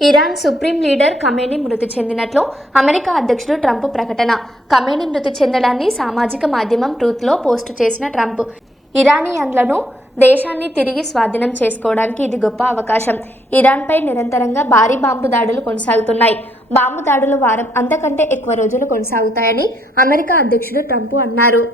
Iran supreme leader Khamenei మృతి చెందినట్లు America అధ్యక్షుడు ట్రంప్ ప్రకటన. ఖమేనీ మృతి చెందడాన్ని సామాజిక మాధ్యమం ట్రూత్లో పోస్టు చేసిన ట్రంప్, ఇరానియన్లను దేశాన్ని తిరిగి స్వాధీనం చేసుకోవడానికి ఇది గొప్ప అవకాశం. ఇరాన్పై నిరంతరంగా భారీ బాంబు దాడులు కొనసాగుతున్నాయి. బాంబు దాడులు వారం అంతకంటే ఎక్కువ రోజులు కొనసాగుతాయని అమెరికా అధ్యక్షుడు ట్రంప్ అన్నారు.